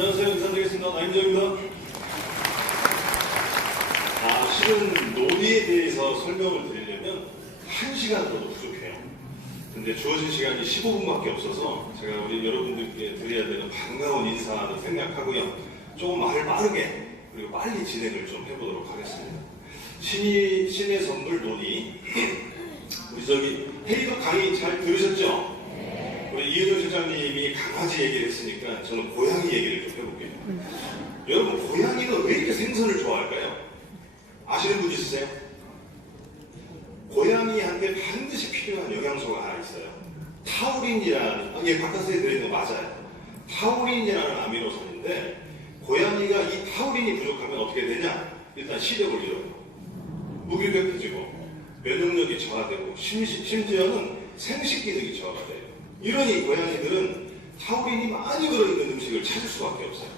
안녕하세요. 인사드리겠습니다. 나임정입니다. 실은 논의에 대해서 설명을 드리려면 1시간으로도 부족해요. 근데 주어진 시간이 15분밖에 없어서 제가 우리 여러분들께 드려야 되는 반가운 인사를 생략하고요. 조금 말을 빠르게 그리고 빨리 진행을 좀 해보도록 하겠습니다. 신의 선물 논의. 우리 회의도 강의 잘 들으셨죠? 우리 이은호 실장님이 강아지 얘기를 했으니까 저는 고양이 얘기를 좀 해볼게요. 여러분, 고양이가 왜 이렇게 생선을 좋아할까요? 아시는 분 있으세요? 고양이한테 반드시 필요한 영양소가 하나 있어요. 타우린이라는, 바깥에 들어있는 거 맞아요. 타우린이라는 아미노산인데, 고양이가 이 타우린이 부족하면 어떻게 되냐? 일단 시력을 잃어요. 무기력해지고, 면역력이 저하되고, 심지어는 생식 기능이 저하가 돼요. 이러니 고양이들은 타우린이 많이 들어있는 음식을 찾을 수밖에 없어요.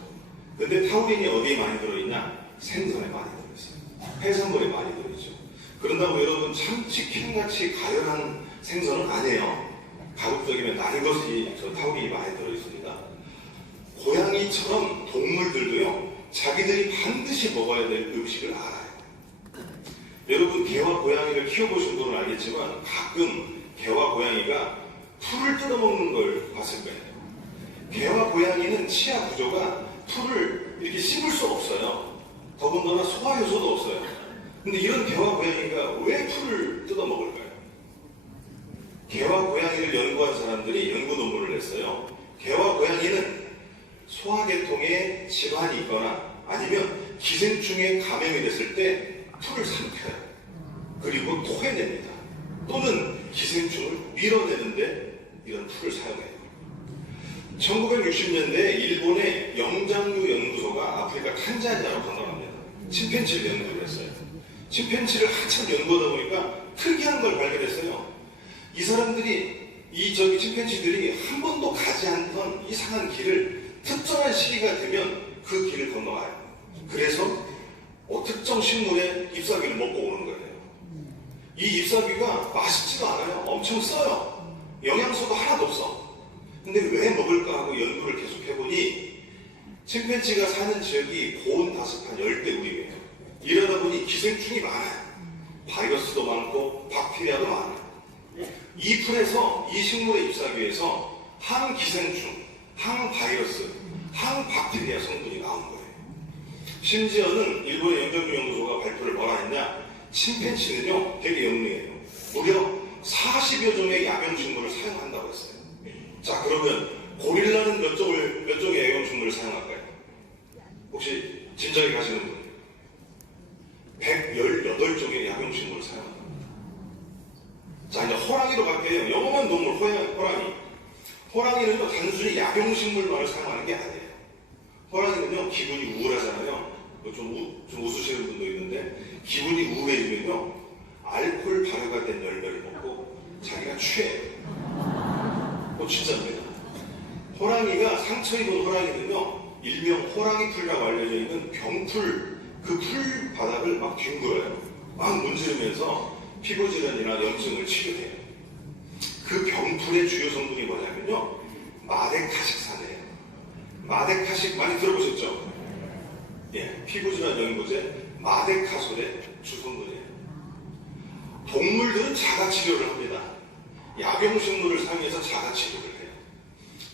근데 타우린이 어디에 많이 들어있냐? 생선에 많이 들어있어요. 해산물에 많이 들어있죠. 그런다고 여러분 참치, 캔같이 가열한 생선은 아니에요. 가급적이면 날 것이 저 타우린이 많이 들어있습니다. 고양이처럼 동물들도요, 자기들이 반드시 먹어야 될 음식을 알아요. 여러분, 개와 고양이를 키워보신 분은 알겠지만 가끔 개와 고양이가 풀을 뜯어먹는 걸 봤을 거예요. 개와 고양이는 치아 구조가 풀을 이렇게 씹을 수 없어요. 더군다나 소화 효소도 없어요. 근데 이런 개와 고양이가 왜 풀을 뜯어먹을까요? 개와 고양이를 연구한 사람들이 연구 논문을 냈어요. 개와 고양이는 소화계통에 질환이 있거나 아니면 기생충에 감염이 됐을 때 풀을 삼켜요. 그리고 토해냅니다. 또는 기생충을 밀어내는데 이런 풀을 사용해요. 1960년대에 일본의 영장류 연구소가 아프리카 탄자니아로 건너갑니다. 침팬지를 연구를 했어요. 침팬지를 한참 연구하다 보니까 특이한 걸 발견했어요. 이 사람들이, 침팬지들이 한 번도 가지 않던 이상한 길을 특정한 시기가 되면 그 길을 건너가요. 그래서 특정 식물의 잎사귀를 먹고 오는 거예요. 이 잎사귀가 맛있지도 않아요. 엄청 써요. 영양소도 하나도 없어. 근데 왜 먹을까 하고 연구를 계속 해보니 침팬지가 사는 지역이 고온다습한 열대우림이에요. 이러다 보니 기생충이 많아요. 바이러스도 많고 박테리아도 많아요. 이 풀에서, 이 식물의 잎사귀에서 항기생충, 항바이러스, 항박테리아 성분이 나온 거예요. 심지어는 일본의 영장류 연구소가 발표를 뭐라 했냐? 침팬지는요, 되게 영리해요. 무려 40여 종의 약용식물을 사용한다고 했어요. 자, 그러면 고릴라는 몇 종의 약용식물을 사용할까요? 혹시 짐작이 가시는 분? 118종의 약용식물을 사용합니다. 자, 이제 호랑이로 갈게요. 영험한 동물, 호랑이. 호랑이는요, 단순히 약용식물만을 사용하는 게 아니에요. 호랑이는요, 기분이 우울하잖아요. 좀 웃으시는 분도 있는데, 기분이 우울해지면요, 알코올 발효가 된 열매를 먹고 자기가 취해요. 진짜입니다. 호랑이가, 상처 입은 호랑이는요, 일명 호랑이풀이라고 알려져 있는 병풀, 그 풀 바닥을 막 뒹굴어요. 막 문지르면서 피부질환이나 염증을 치료해요. 그 병풀의 주요 성분이 뭐냐면요, 마데카식산이에요. 마데카식 많이 들어보셨죠? 피부질환 연고제 마데카솔의 주성분이에요. 동물들은 자가치료를 합니다. 약용식물을 사용해서 자가치료를 해요.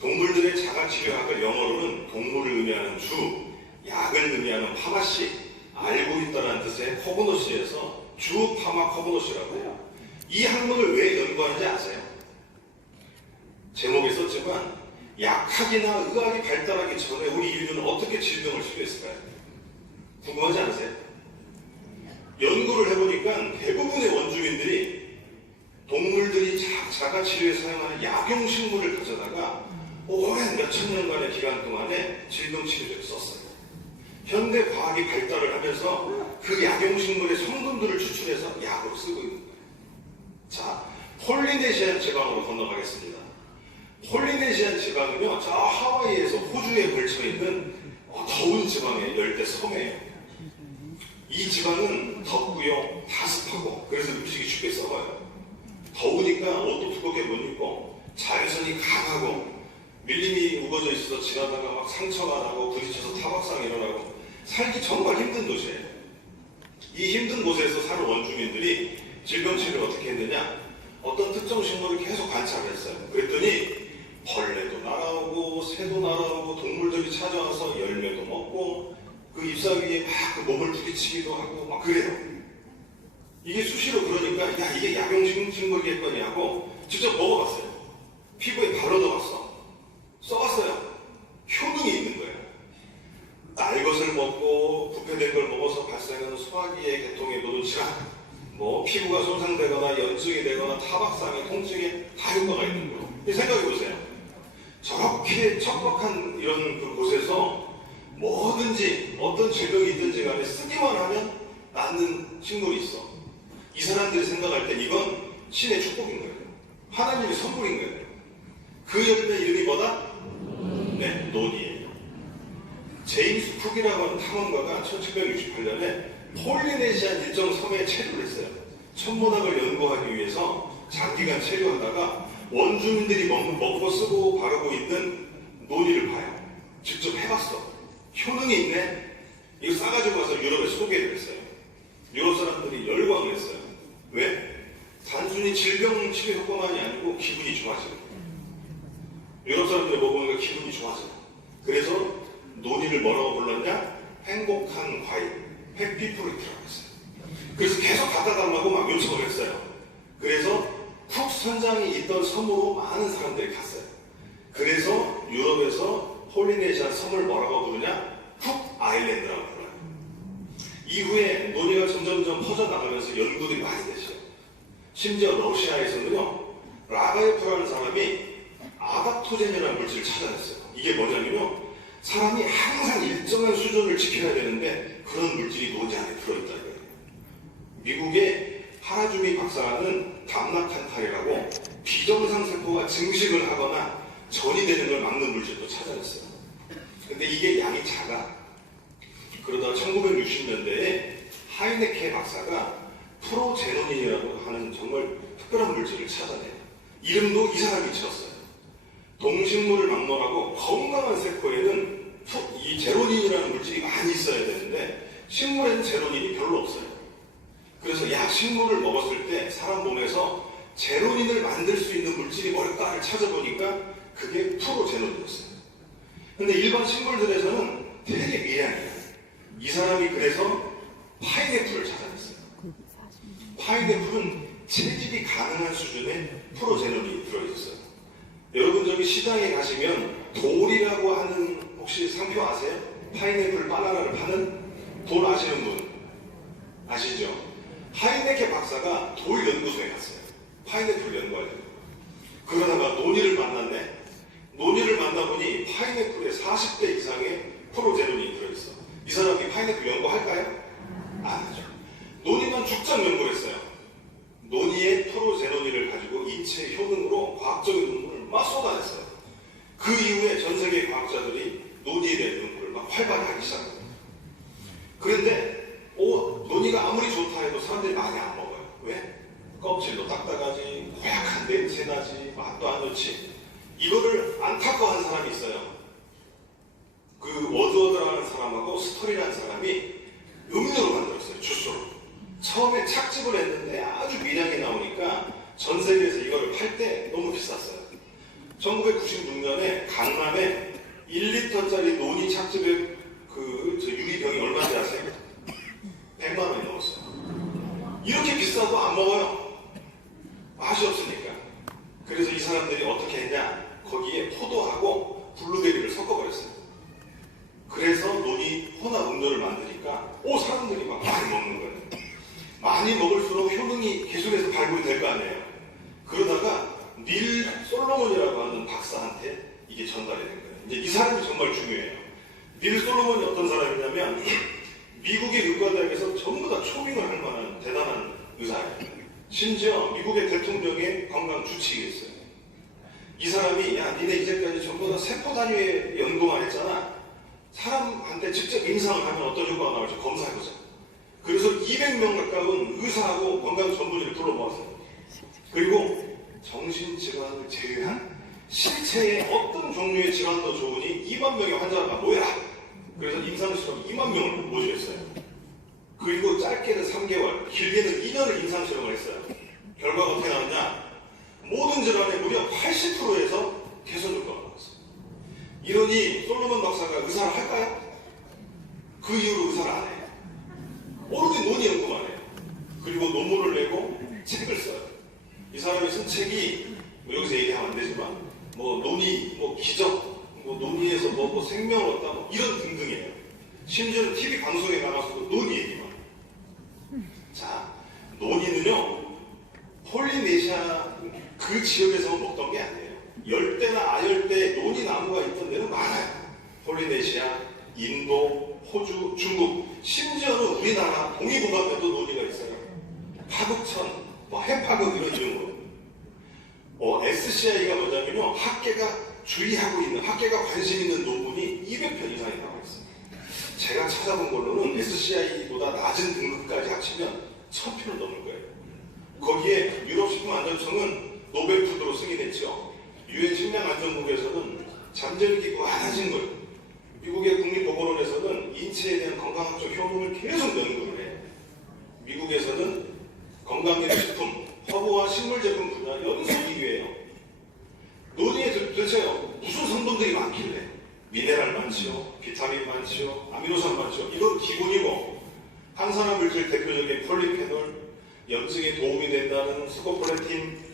동물들의 자가치료학을 영어로는 동물을 의미하는 주, 약을 의미하는 파마시, 알고 있다는 뜻의 코그노시에서 주 파마코그노시라고 해요. 이 학문을 왜 연구하는지 아세요? 제목에 썼지만 약학이나 의학이 발달하기 전에 우리 인류는 어떻게 질병을 치료했을까요? 궁금하지 않으세요? 연구를 해보니까 대부분의 원주민들이 동물들이 자가치료에 사용하는 약용식물을 가져다가 오랜 몇천 년간의 기간 동안에 질병치료제를 썼어요. 현대 과학이 발달을 하면서 그 약용식물의 성분들을 추출해서 약으로 쓰고 있는 거예요. 자, 폴리네시안 지방으로 건너가겠습니다. 폴리네시안 지방은요, 저 하와이에서 호주에 걸쳐있는 더운 지방의 열대 섬이에요. 이 지방은 덥고요, 다습하고, 그래서 음식이 쉽게 썩어요. 더우니까 옷도 두껍게 못 입고, 자외선이 강하고, 밀림이 우거져 있어서 지나다가 막 상처가 나고 부딪혀서 타박상 일어나고 살기 정말 힘든 도시예요. 이 힘든 곳에서 사는 원주민들이 질병 치료를 어떻게 했느냐? 어떤 특정 식물을 계속 관찰을 했어요. 그랬더니 벌레도 날아오고 새도 날아오고 동물들이 찾아와서 열매도 먹고 그 잎사귀에 막 그 몸을 부딪히기도 하고 막 그래요. 이게 수시로 그러니까 야 이게 약용식물이겠거니 하고 직접 먹어봤어요. 피부에 바르도 봤어. 써봤어요. 효능이 있는 거예요. 날 것을 먹고 부패된 걸 먹어서 발생하는 소화기의 계통에 모든 질환, 뭐 피부가 손상되거나 연증이 되거나 타박상의 통증에 다 효과가 있는 거예요. 생각해보세요. 저렇게 척박한 이런 그 곳에서 뭐든지 어떤 질병이 있든지 간에 쓰기만 하면 낫는 식물이 있어. 이 사람들이 생각할 때 이건 신의 축복인 거예요. 하나님의 선물인 거예요. 그 열매 이름이 뭐다? 네, 논이에요. 제임스 쿡이라고 하는 탐험가가 1768년에 폴리네시안 일정 섬에 체류를 했어요. 천문학을 연구하기 위해서 장기간 체류하다가 원주민들이 먹고 쓰고 바르고 있는 논이를 봐요. 직접 해봤어. 효능이 있네. 이거 싸가지고 와서 유럽에 소개를 했어요. 유럽 사람들이 열광을 했어요. 왜? 단순히 질병 치료 효과만이 아니고 기분이 좋아져요. 유럽 사람들이 먹으니까 기분이 좋아져요. 그래서 논이를 뭐라고 불렀냐? 행복한 과일, 해피 프루트라고 했어요. 그래서 계속 갖다 달라고 막 요청을 했어요. 그래서 쿡 선장이 있던 섬으로 많은 사람들이 갔어요. 그래서 유럽에서 폴리네시아 섬을 뭐라고 부르냐? 쿡 아일랜드라고 불러요. 이후에 논의가 점점점 퍼져나가면서 연구들이 많이 되죠. 심지어 러시아에서는요, 라가예프라는 사람이 아닥토젠이라는 물질을 찾아냈어요. 이게 뭐냐면요, 사람이 항상 일정한 수준을 지켜야 되는데 그런 물질이 논이 안에 들어있다 이거예요. 미국의 하라주미 박사는 담나칸탈이라고 비정상 세포가 증식을 하거나 전이 되는 걸 막는 물질도 찾아냈어요. 근데 이게 양이 작아. 그러다 1960년대에 하이네케 박사가 프로제노닌이라고 하는 정말 특별한 물질을 찾아내요. 이름도 이 사람이 지었어요. 동식물을 막론하고 건강한 세포에는 이 제로닌이라는 물질이 많이 있어야 되는데 식물에는 제로닌이 별로 없어요. 그래서 야, 식물을 먹었을 때 사람 몸에서 제로닌을 만들 수 있는 물질이 뭘까를 찾아보니까 그게 프로제노닌이었어요. 근데 일반 식물들에서는 되게 미량해요. 이 사람이 그래서 파인애플을 찾아냈어요. 파인애플은 채집이 가능한 수준의 프로제노닌이 들어있었어요. 여러분 저기 시장에 가시면 돌이라고 하는 혹시 상표 아세요? 파인애플 바나나를 파는 돌 아시는 분 아시죠? 하이네케 박사가 돌 연구소에 갔어요. 파인애플 연구하려고. 그러다가 논이를 만났네. 논이를 만나보니 파인애플에 40대 이상의 프로제노닌이 들어있어. 이 사람이 파인애플 연구할까요? 안 하죠. 논이만 죽장 연구를 했어요. 논이의 프로제노닌을 가지고 인체 효능으로 과학적인 논문을 막 쏟아냈어요. 그 이후에 전 세계 과학자들이 논이에 대한 연구를 막 활발히 하기 시작합니다. 그런데 논이가 아무리 좋다 해도 사람들이 많이 안 먹어요. 왜? 껍질도 딱딱하지, 고약한 냄새 나지, 맛도 안 좋지. 이거를 안타까워한 사람이 있어요. 그 워드워드라는 사람하고 스토리라는 사람이 음료로 만들었어요. 주스로. 처음에 착즙을 했는데 아주 미량이 나오니까 전 세계에서 이거를 팔 때 너무 비쌌어요. 1996년에 강남에 1리터짜리 논이 착즙의 그 유리병이 얼마인지 아세요? 100만 원이 넘었어요. 이렇게 비싸도 안 먹어요. 맛이 없으니까. 그래서 이 사람들이 어떻게 했냐? 거기에 포도하고 블루베리를 섞어버렸어요. 그래서 논이 혼합 음료를 만드니까 사람들이 막 많이 먹는 거예요. 많이 먹을수록 효능이 계속해서 발굴이 될 거 아니에요. 그러다가 닐 솔로몬이라고 하는 박사한테 이게 전달이 된 거예요. 이제 이 사람이 정말 중요해요. 닐 솔로몬이 어떤 사람이냐면 미국의 의과대학에서 전부 다 초빙을 할 만한 대단한 의사예요. 심지어 미국의 대통령의 건강 주치의였어요. 이 사람이 야 니네 이제까지 전부 다 세포 단위의 연구만 했잖아. 사람한테 직접 임상을 하면 어떤 효과가 나올지 검사해보자. 그래서 200명 가까운 의사하고 건강 전문의를 불러 모았어요. 그리고 정신질환을 제외한 신체에 어떤 종류의 질환도 좋으니 2만 명의 환자가 모여라. 그래서 임상실험 2만 명을 모집했어요. 그리고 짧게는 3개월, 길게는 2년을 임상실험을 했어요. 결과가 어떻게 나왔냐? 모든 질환의 무려 80%에서 개선 효과가 나왔어요. 이러니 솔로몬 박사가 의사를 할까요? 그 이후로 의사를 안 해요. 오로지 논의 연구만 해요. 그리고 논문을 내고 책을 써요. 이 사람이 쓴 책이 뭐 여기서 얘기하면 안 되지만 뭐 논의, 뭐 기적, 뭐 논의에서 뭐 생명을 얻다 뭐 이런 등등이에요. 심지어는 TV 방송에 나가서도 논의 얘기만. 자, 논의는요 폴리네시아 그 지역에서 먹던 게 아니에요. 열대나 아열대 논의 나무가 있던 데는 많아요. 폴리네시아, 인도, 호주, 중국, 심지어는 우리나라 동의보감에도 논의가 있어요. 파국천, 뭐 해파국 이런 이름으로. SCI가 뭐냐면요, 학계가 주의하고 있는, 학계가 관심 있는 논문이 200편 이상이 나와 있습니다. 제가 찾아본 걸로는 SCI보다 낮은 등급까지 합치면 1000편을 넘을 거예요. 거기에 유럽식품안전청은 노벨푸드로 승인했죠. 유엔 식량안전국에서는 잠재기구 하나식물, 미국의 국립보건원에서는 인체에 대한 건강학적 효능을 계속 연구를 해요. 미국에서는 건강기능식품, 허브와 식물제품 분야 연속 2위예요. 논의에 도대체 무슨 성분들이 많길래 미네랄 많지요, 비타민 많지요, 아미노산 많지요. 이건 기본이고 항산화 물질 대표적인 폴리페놀, 염증에 도움이 된다는 스코폴레틴,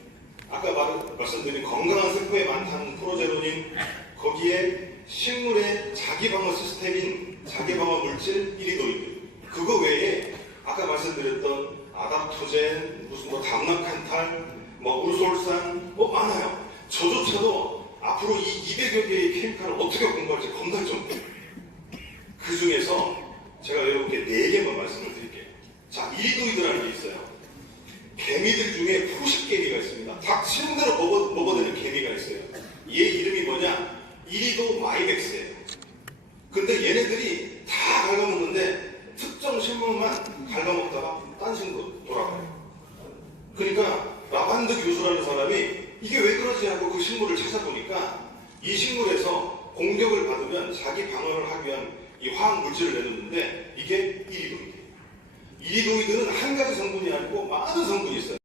아까 말씀드린 건강한 세포에 많다는 프로제로닌, 거기에 식물의 자기방어 시스템인 자기방어 물질 이리도이드, 그거 외에 아까 말씀드렸던 아답토젠, 무슨 뭐 담락칸탈, 뭐 우솔산, 뭐 많아요. 저조차도 앞으로 이 200여 개의 케미칼을 어떻게 공부할지 겁날 정도예요. 그 중에서 제가 여러분께 4개만 말씀을 드릴게요. 자, 이리도이드라는 게 있어요. 개미들 중에 푸식개미가 있습니다. 닭 치는 대로 먹어내는 개미가 있어요. 얘 이름이 뭐냐? 이리도 마이백스예요. 근데 얘네들이 다 갉아먹는데 특정 식물만 갉아먹다가 딴 식물로 돌아가요. 그러니까 라반드 교수라는 사람이 이게 왜 그러지 하고 그 식물을 찾아보니까 이 식물에서 공격을 받으면 자기 방어를 하기 위한 이 화학 물질을 내놓는데 이게 이리도이드예요. 이리도이드는 한 가지 성분이 아니고 많은 성분이 있어요.